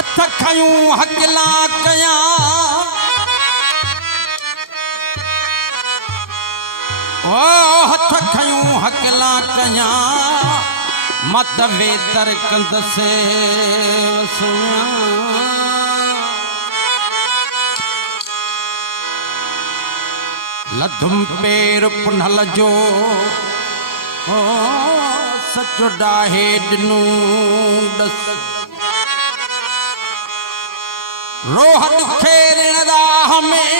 हथ खयूं हकला कया ओ हथ खयूं हकला कया मत वेतर कंद से लधुम पेर पुनल जो ओ सचो डाहे दिनू दस रोहन खेरण राह में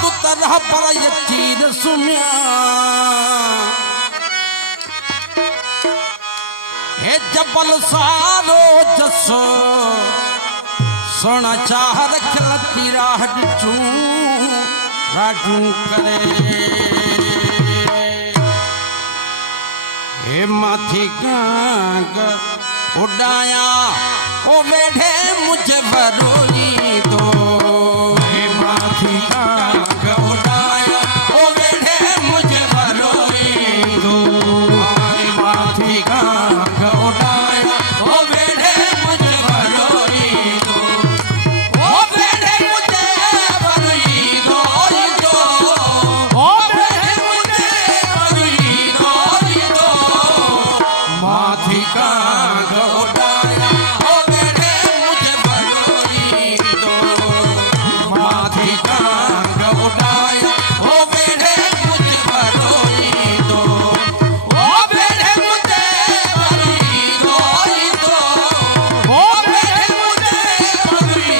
तू तरह पर ये चीज सुम्या हे जबल सारो जसो सोना चाह रखलती राह चू राजू करे हे माथी गांग उड़ाया ओ वेढ़े मुझे भरोई दो हे माथी गांग उड़ाया ओ वेढ़े मुझे भरोई दो हे माथी गांग उड़ाया ओ वेढ़े मुझे भरोई दो ओ वेढ़े मुझे भरोई दो ओ वेढ़े मुझे भरोई दो माथी गांग उड़ाया ओ वेढ़े मुझे भरोई दो माथी गांग उड़ाया ओ वेढ़े मुझे भरोई दो ओ वेढ़े मुझे भरोई दो ओ वेढ़े मुझे भरोई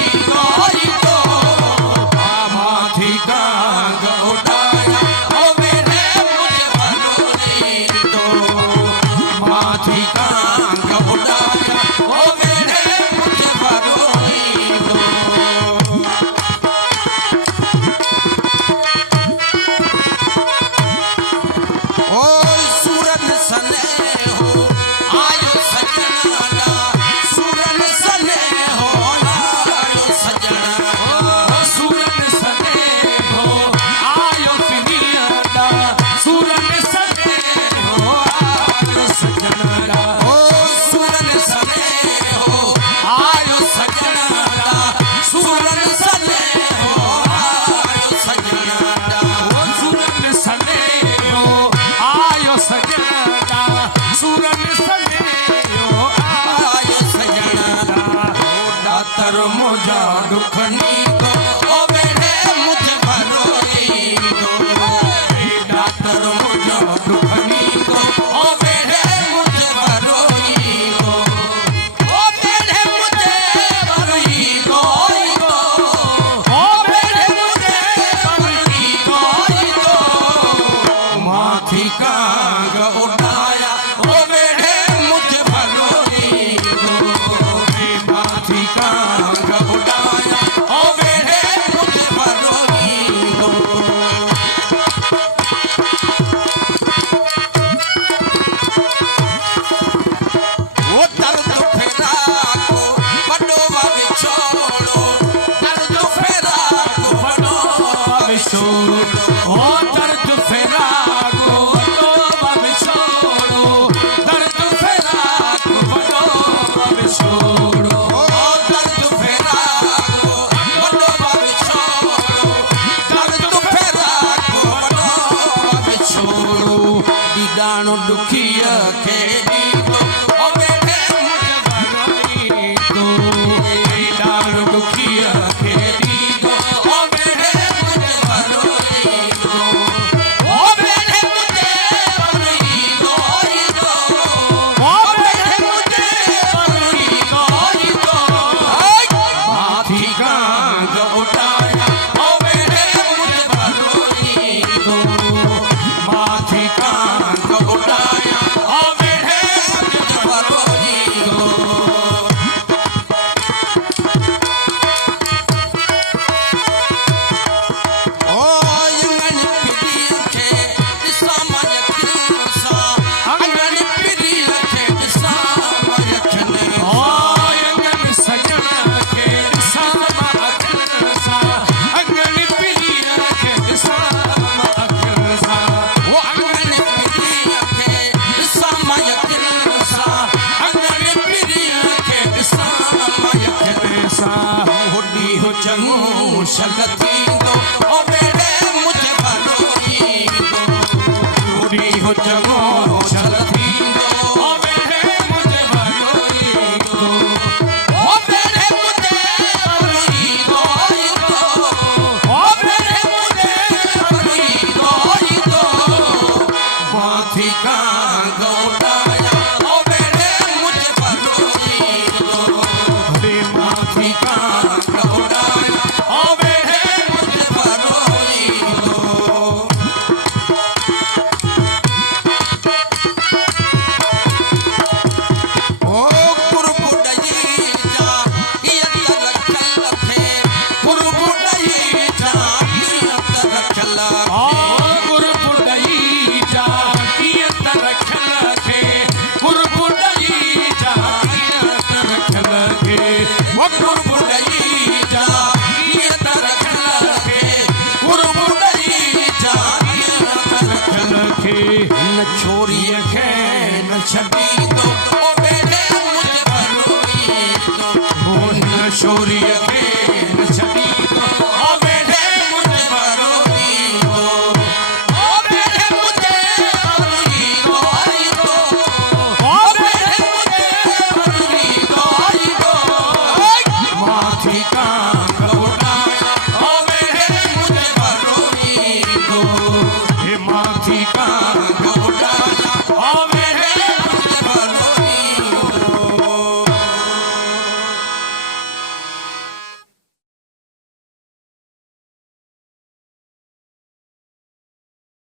दो माथी गांग उड़ाया ओ वेढ़े मुझे भरोई दो माथी गांग उड़ाया ओ वेढ़े मुझे भरोई दो ओ सूरन सने हो आयो सजना सूरन सने हो आयो सजना ओ सूरन सने हो आयो पिनिया सूरन सने हो आयो सजना ओ सूरन सने हो आयो सजना सूरन सने हो आयो सजना ओ सूरन सने हो आयो सजना सूरन सने हो आयो सजना दातर मोजा दुखनी को ओ वेढ़े मुझे भरोई दो दातर मोजा दुखनी को ओ वेढ़े मुझे भरोई दो ओ वेढ़े मुझे भरोई दो ओ वेढ़े मुझे भरोई दो माथी गांग उड़ाया ओ वेढ़े मुझे भरोई दो माथी गांग उड़ाया ओ वेढ़े मुझे भरोई दो वो दर्द फेरा को बडोवा बिछोड़ो दर्द फेरा को बडोवा बिछोड़ो ओ दर्द फेरा गो बिछोड़ो दर्द फेरा गो बिछोड़ो ओ दर्द फेरा को बडोवा बिछोड़ो दर्द फेरा को बडोवा बिछोड़ो दीदानो दुखिया के दीदो ओ वेढ़े मुझे भरोई दो दीदानो दुखिया के दीदो ओ वेढ़े मुझे भरोई दो ओ वेढ़े मुझे भरोई दो ओ वेढ़े मुझे भरोई दो माथी गांग उड़ाया ओ वेढ़े मुझे भरोई दो माथी गांग उड़ाया छल थींदो ओ बेड़े मुझे भलोईंदो पूरी हो चङो छल थींदो ओ बेड़े मुझे भलोईंदो ओ बेड़े मुझे भलोईंदो ओ बेड़े मुझे भलोईंदो माथी का गौड़ाया ओ बेड़े मुझे भलोईंदो रे माथी का गौड़ाया ओ बेड़े मुझे भलोईंदो ओ कुरकुडई जा इयत रखल थे कुरकुडई जा इयत रखल ओ गुरपुडई जा कीअं त रखियल खे गुरपुडई जा कीअं त रखियल खे ओ कुरकुडई जा इयत रखल थे कुरकुडई जा इयत रखियल खे न छोरीअ खे न छॾी